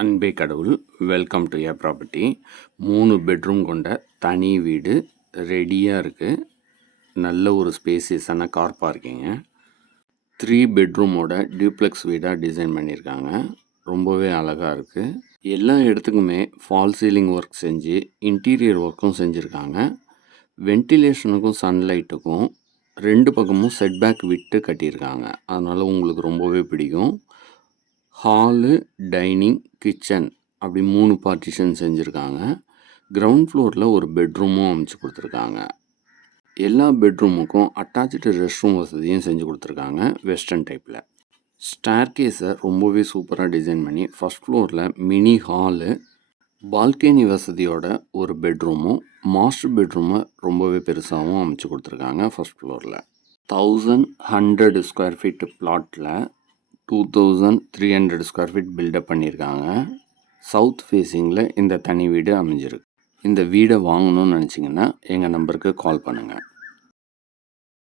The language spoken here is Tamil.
அன்பே கடவுள். Welcome to A property. 3 bedroom கொண்ட தனி வீடு ரெடியாக இருக்குது. நல்ல ஒரு ஸ்பேசியஸான கார் பார்க்கிங்கு. 3 பெட்ரூமோட டியூப்ளெக்ஸ் வீடாக டிசைன் பண்ணியிருக்காங்க. ரொம்பவே அழகாக இருக்குது. எல்லா இடத்துக்குமே ஃபால் சீலிங் ஒர்க் செஞ்சு இன்டீரியர் ஒர்க்கும் செஞ்சுருக்காங்க. வென்டிலேஷனுக்கும் சன்லைட்டுக்கும் 2 பக்கமும் செட்பேக் விட்டு கட்டியிருக்காங்க. அதனால் உங்களுக்கு ரொம்பவே பிடிக்கும். ஹாலு, டைனிங், கிச்சன் அப்படி 3 பார்ட்டிஷன் செஞ்சுருக்காங்க. கிரவுண்ட் ஃப்ளோரில் ஒரு பெட்ரூமும் அமைச்சு கொடுத்துருக்காங்க. எல்லா பெட்ரூமுக்கும் அட்டாச்சு ரெஸ்ட் ரூம் வசதியும் செஞ்சு கொடுத்துருக்காங்க வெஸ்டர்ன் டைப்பில். ஸ்டேர்கேஸை ரொம்பவே சூப்பராக டிசைன் பண்ணி ஃபஸ்ட் ஃப்ளோரில் மினி ஹாலு, பால்கனி வசதியோட ஒரு பெட்ரூமும், மாஸ்டர் பெட்ரூமை ரொம்பவே பெருசாகவும் அமைச்சு கொடுத்துருக்காங்க ஃபஸ்ட் ஃப்ளோரில். 1100 ஸ்கொயர் ஃபீட் பிளாட்டில் 2300 ஸ்கொயர் ஃபீட் பில்டப் பண்ணியிருக்காங்க. சவுத் ஃபேஸிங்கில் இந்த தனி வீடு அமைஞ்சிருக்கு. இந்த வீடை வாங்கணும்னு நினச்சிங்கன்னா எங்கள் நம்பருக்கு கால் பண்ணுங்கள்.